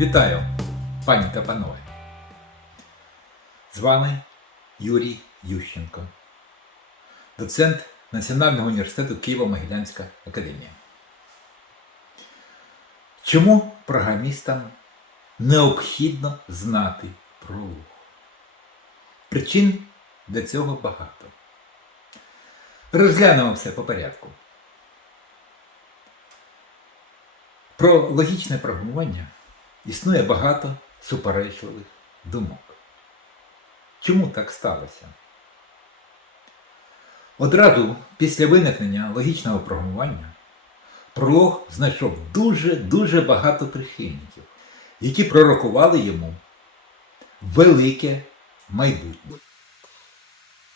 Вітаю, пані та панове. З вами Юрій Ющенко, доцент Національного університету Києво-Могилянська академія. Чому програмістам необхідно знати пролог? Причин для цього багато. Розглянемо все по порядку. Про логічне програмування існує багато суперечливих думок. Чому так сталося? Одразу після виникнення логічного програмування пролог знайшов дуже-дуже багато прихильників, які пророкували йому велике майбутнє.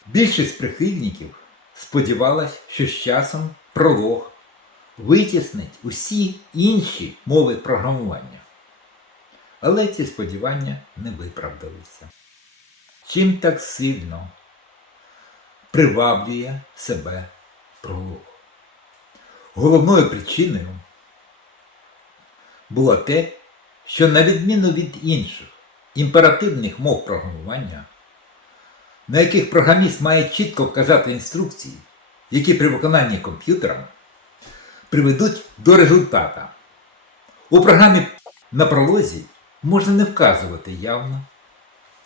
Більшість прихильників сподівалась, що з часом пролог витіснить усі інші мови програмування. Але ці сподівання не виправдалися. Чим так сильно приваблює себе пролог? Головною причиною було те, що на відміну від інших імперативних мов програмування, на яких програміст має чітко вказати інструкції, які при виконанні комп'ютером приведуть до результата. У програмі на пролозі можна не вказувати явно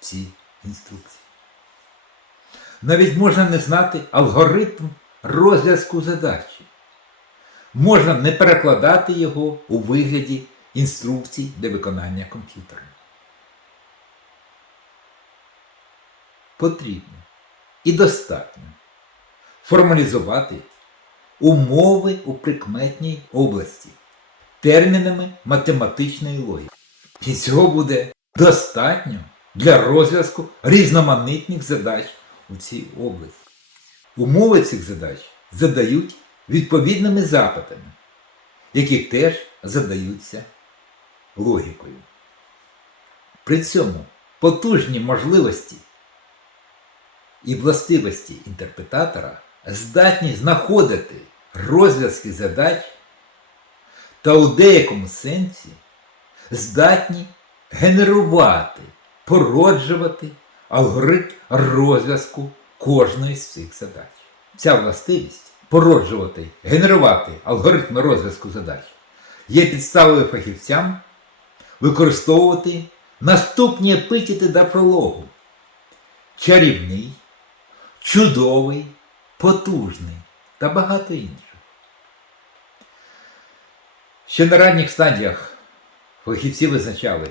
ці інструкції. Навіть можна не знати алгоритм розв'язку задачі. Можна не перекладати його у вигляді інструкцій для виконання комп'ютером. Потрібно і достатньо формалізувати умови у прикметній області термінами математичної логіки. І цього буде достатньо для розв'язку різноманітних задач у цій області. Умови цих задач задають відповідними запитами, які теж задаються логікою. При цьому потужні можливості і властивості інтерпретатора здатні знаходити розв'язки задач та у деякому сенсі здатні генерувати, породжувати алгоритм розв'язку кожної з цих задач. Ця властивість породжувати, генерувати алгоритми розв'язку задач є підставою фахівцям використовувати наступні епітети до прологу. Чарівний, чудовий, потужний та багато інших. Ще на ранніх стадіях фахівці визначали,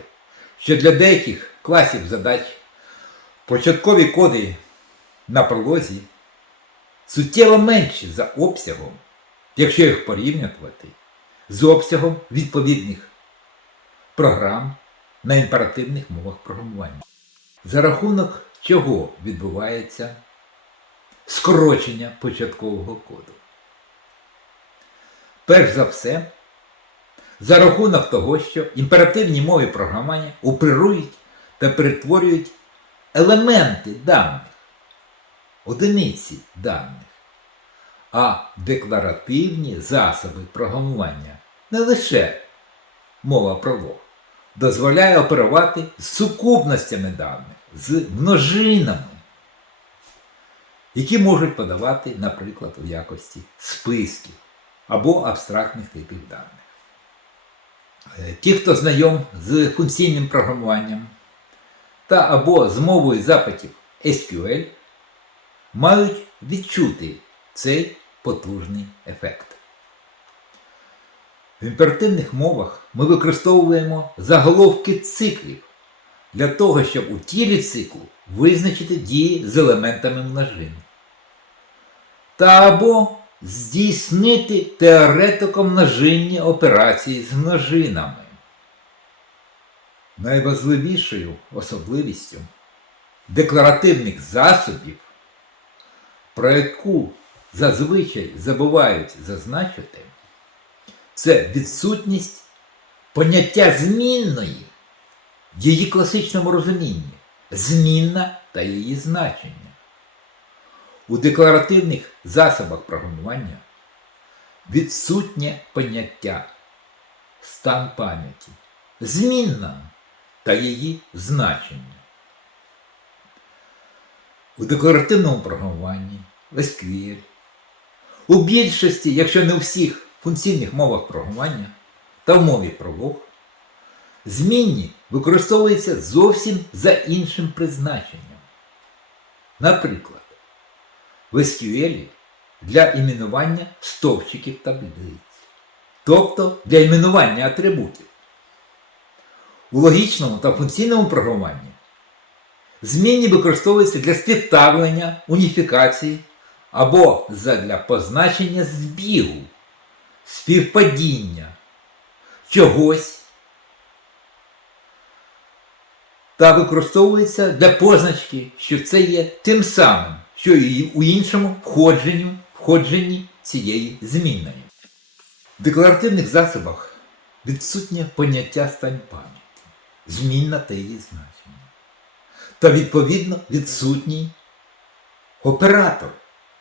що для деяких класів задач початкові коди на пролозі суттєво менші за обсягом, якщо їх порівнювати з обсягом відповідних програм на імперативних мовах програмування. За рахунок чого відбувається скорочення початкового коду. Перш за все, за рахунок того, що імперативні мови програмування оперують та перетворюють елементи даних, одиниці даних, а декларативні засоби програмування не лише мова пролог, дозволяє оперувати з сукупностями даних, з множинами, які можуть подавати, наприклад, в якості списків або абстрактних типів даних. Е, Ті, хто знайом з функційним програмуванням та або з мовою запитів SQL, мають відчути цей потужний ефект. В імперативних мовах ми використовуємо заголовки циклів для того, щоб у тілі циклу визначити дії з елементами множин. Та або здійснити теоретико-множинні операції з множинами. Найважливішою особливістю декларативних засобів, про яку зазвичай забувають зазначити, це відсутність поняття змінної в її класичному розумінні, змінна та її значення. У декларативних засобах програмування відсутнє поняття стан пам'яті, змінна та її значення. У декларативному програмуванні SQL у більшості, якщо не у всіх функційних мовах програмування та в мові пролог, змінні використовуються зовсім за іншим призначенням. Наприклад, в SQL для іменування стовпчиків таблиць, тобто для іменування атрибутів. У логічному та функційному програмуванні змінні використовуються для співставлення, уніфікації або для позначення збігу, співпадіння чогось та використовується для позначки, що це є тим самим, що і у іншому входженню, входженні цієї змінної. В декларативних засобах відсутнє поняття стань пам'яті, змінна та її значення. Та відповідно відсутній оператор,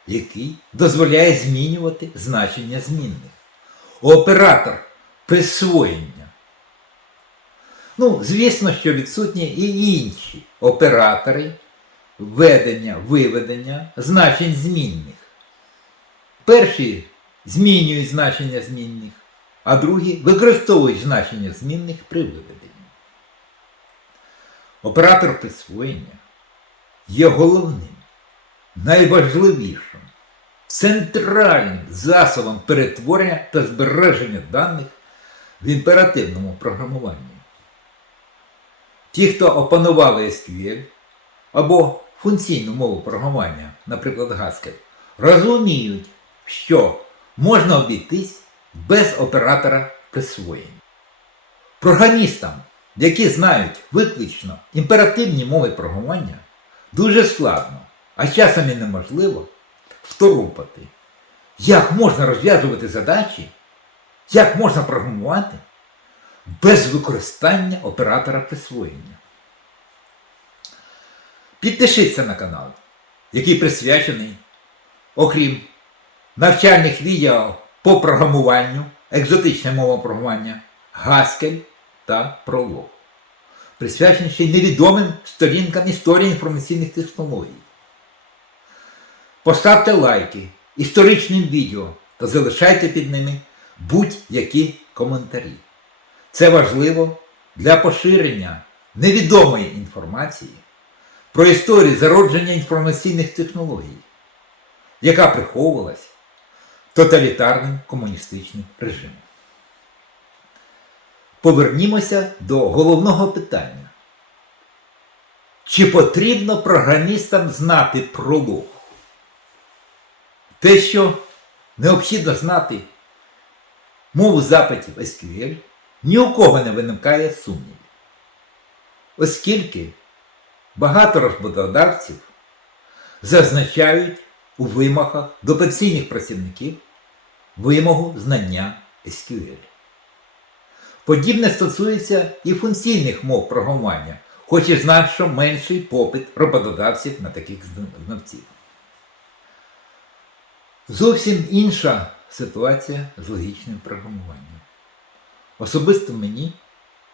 який дозволяє змінювати значення змінних. Оператор присвоєння. Ну, звісно, що відсутні і інші оператори введення, виведення значень змінних. Перші змінюють значення змінних, а другі використовують значення змінних при виведенні. Оператор присвоєння є головним, найважливішим, центральним засобом перетворення та збереження даних в імперативному програмуванні. Ті, хто опанували SQL або функційну мову програмування, наприклад, Haskell, розуміють, що можна обійтись без оператора присвоєння. Програмістам, які знають виключно імперативні мови програмування, дуже складно, а часом і неможливо второпати, як можна розв'язувати задачі, як можна програмувати без використання оператора присвоєння. Підпишіться на канал, який присвячений, окрім навчальних відео по програмуванню, екзотичне мова програмування, Haskell та Prolog. Присвячений ще й невідомим сторінкам історії інформаційних технологій. Поставте лайки історичним відео та залишайте під ними будь-які коментарі. Це важливо для поширення невідомої інформації про історію зародження інформаційних технологій, яка приховувалась тоталітарним комуністичним режимом. Повернімося до головного питання. Чи потрібно програмістам знати пролог? Те, що необхідно знати мову запитів SQL, ні у кого не виникає сумнівів. Оскільки багато роботодавців зазначають у вимогах до пенсійних працівників вимогу знання SQL. Подібне стосується і функційних мов програмування, хоч і значно менший попит роботодавців на таких знавців. Зовсім інша ситуація з логічним програмуванням. Особисто мені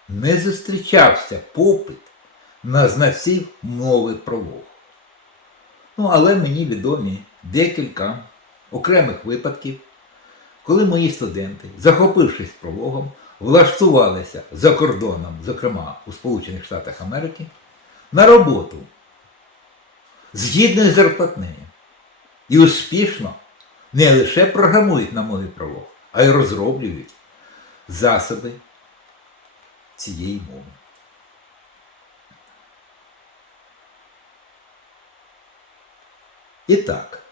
не зустрічався попит на знавців мови пролог. Ну, але мені відомі декілька окремих випадків, коли мої студенти, захопившись прологом, влаштувалися за кордоном, зокрема у Сполучених Штатах Америки, на роботу з гідною зарплатнею. І успішно не лише програмують на мові пролог, а й розроблюють засоби цієї мови. І так,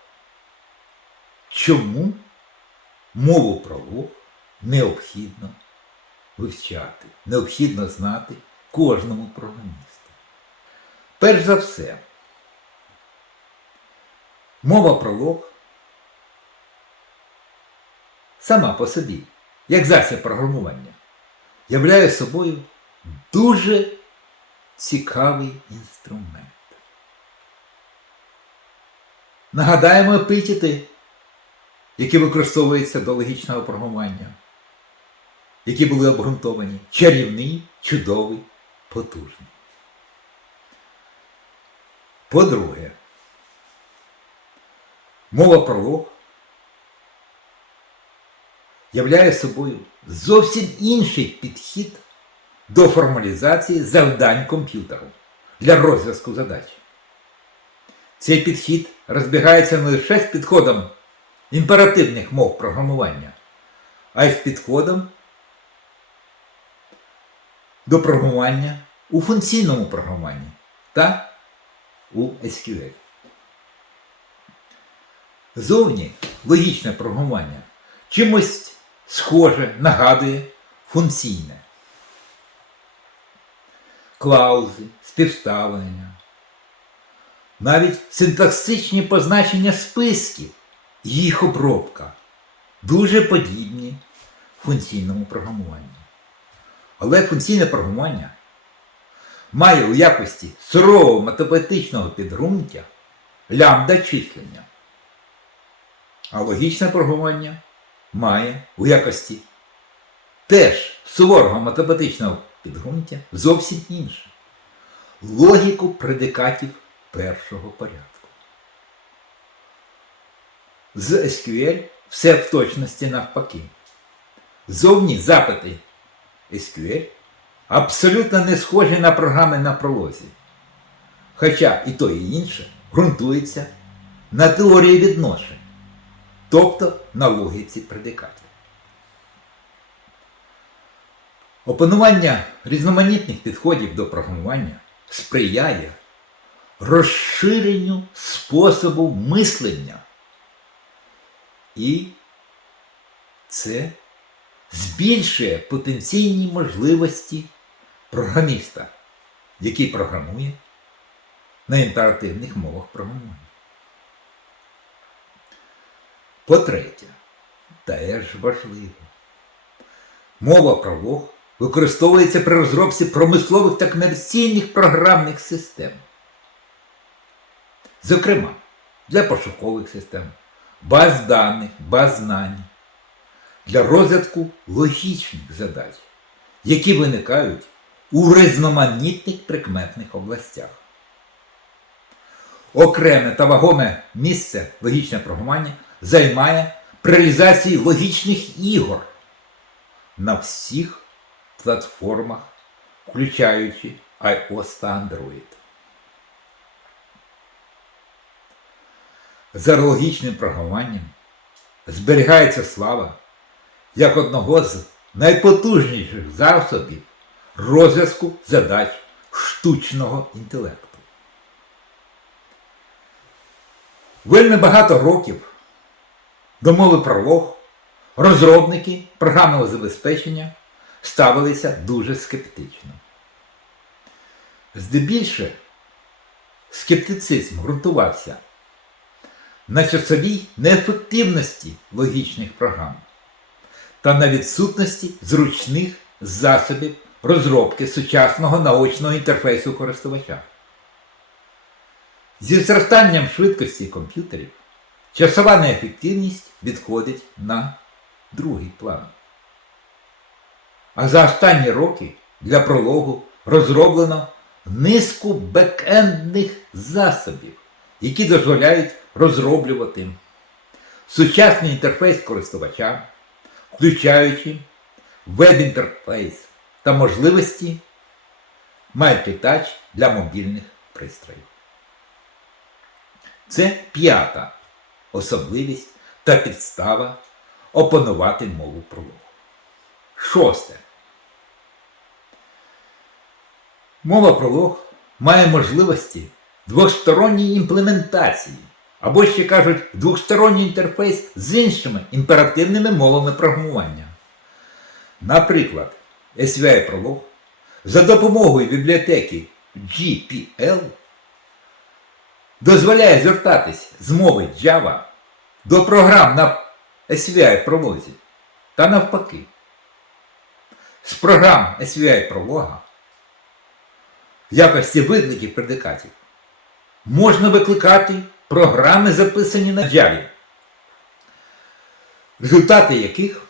чому мову пролог необхідно вивчати, необхідно знати кожному програмісту? Перш за все, мова пролог сама по собі, як засіб програмування, являє собою дуже цікавий інструмент. Нагадаємо епітети, які використовуються до логічного програмування. які були обґрунтовані, чарівний, чудовий, потужний. По-друге, мова пролог являє собою зовсім інший підхід до формалізації завдань комп'ютеру для розв'язку задач. Цей підхід розбігається не лише з підходом імперативних мов програмування, а й з підходом до програмування у функційному програмуванні та у SQL. Зовні логічне програмування чимось схоже нагадує функційне. Клаузи, співставлення, навіть синтаксичні позначення списків, їх обробка дуже подібні функційному програмуванню. Але функційне програмування має у якості сурового математичного підґрунтя лямбда числення. А логічне програмування має у якості теж суворого математичного підґрунтя зовсім інше. Логіку предикатів першого порядку. З SQL все в точності навпаки. Зовні запити SQL абсолютно не схожі на програми на пролозі. Хоча і то, і інше ґрунтується на теорії відношень, тобто на логіці предикатів. Опанування різноманітних підходів до програмування сприяє розширенню способу мислення. І це збільшує потенційні можливості програміста, який програмує на імперативних мовах програмування. По-третє, теж важливо, мова пролог використовується при розробці промислових та комерційних програмних систем. Зокрема, для пошукових систем, баз даних, баз знань, для розвитку логічних задач, які виникають у різноманітних прикметних областях. Окреме та вагоме місце логічне програмування займає реалізації логічних ігор на всіх платформах, включаючи iOS та Android. За логічним програмуванням зберігається слава як одного з найпотужніших засобів розв'язку задач штучного інтелекту. Вельми багато років до мови пролог розробники програмного забезпечення ставилися дуже скептично. Здебільше скептицизм ґрунтувався на часовій неефективності логічних програм та на відсутності зручних засобів розробки сучасного наочного інтерфейсу користувача. Зі зростанням швидкості комп'ютерів часова неефективність відходить на другий план. А за останні роки для прологу розроблено низку бекендних засобів, які дозволяють розроблювати сучасний інтерфейс користувача, включаючи веб-інтерфейс та можливості Multitouch для мобільних пристроїв. Це п'ята особливість та підстава опанувати мову прологу. Шосте. Мова пролог має можливості двосторонньої імплементації, або ще кажуть, двосторонній інтерфейс з іншими імперативними мовами програмування. Наприклад, SVI пролог за допомогою бібліотеки GPL дозволяє звертатись з мови Java до програм на SVI пролозі та навпаки. З програм SVI пролога в якості викликів предикатів можна викликати програми, записані на Java, результати яких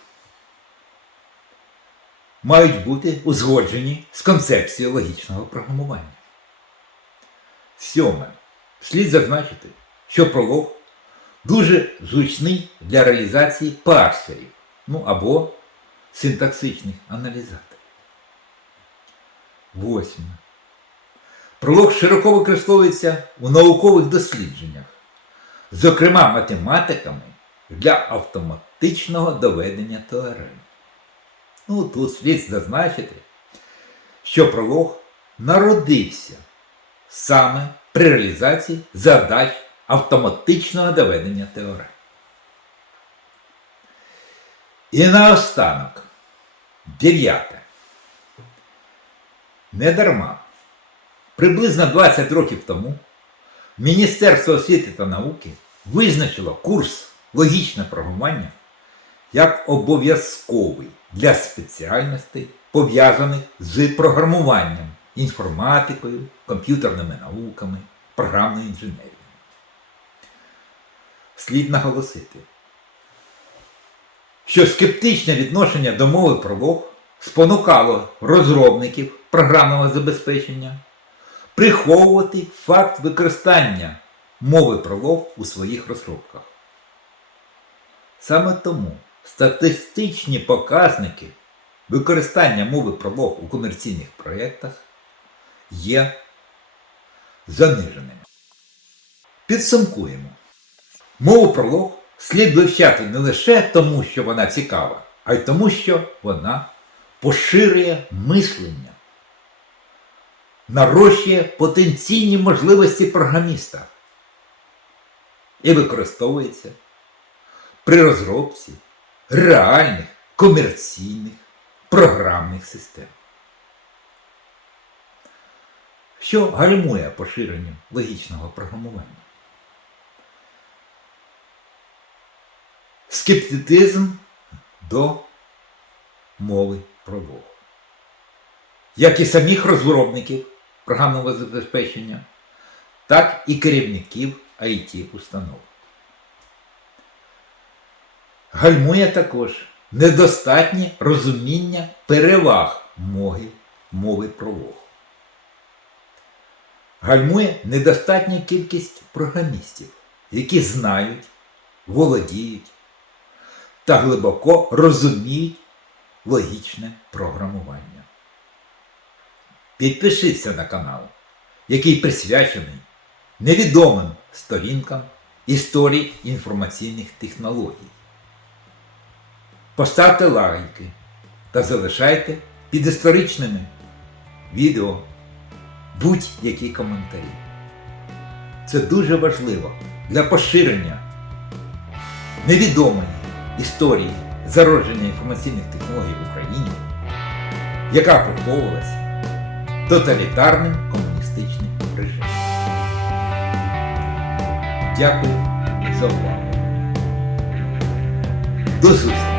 мають бути узгоджені з концепцією логічного програмування. Сьоме. Слід зазначити, що пролог дуже зручний для реалізації парсерів, ну або синтаксичних аналізаторів. Восьме. Пролог широко використовується у наукових дослідженнях, зокрема математиками для автоматичного доведення теорем. Ну, тут слід зазначити, що пролог народився саме при реалізації задач автоматичного доведення теорем. І наостанок, дев'яте. Недарма. Приблизно 20 років тому Міністерство освіти та науки визначило курс логічне програмування як обов'язковий для спеціальностей, пов'язаних з програмуванням, інформатикою, комп'ютерними науками, програмною інженерією. Слід наголосити, що скептичне відношення до мови пролог спонукало розробників програмного забезпечення приховувати факт використання мови пролог у своїх розробках. Саме тому статистичні показники використання мови пролог у комерційних проєктах є заниженими. Підсумкуємо. Мову пролог слід вивчати не лише тому, що вона цікава, а й тому, що вона поширює мислення, нарощує потенційні можливості програміста і використовується при розробці реальних комерційних програмних систем. Що гальмує поширення логічного програмування? Скептицизм до мови пролог. Як і самих розробників програмного забезпечення, так і керівників IT-установ. Гальмує також недостатнє розуміння переваг мови, мови пролог. Гальмує недостатня кількість програмістів, які знають, володіють та глибоко розуміють логічне програмування. Підпишіться на канал, який присвячений невідомим сторінкам історії інформаційних технологій. Поставте лайки та залишайте під історичними відео будь-які коментарі. Це дуже важливо для поширення невідомої історії зародження інформаційних технологій в Україні, яка приховувалася тоталітарним комуністичним режимом. Дякую за увагу. До зустрічі!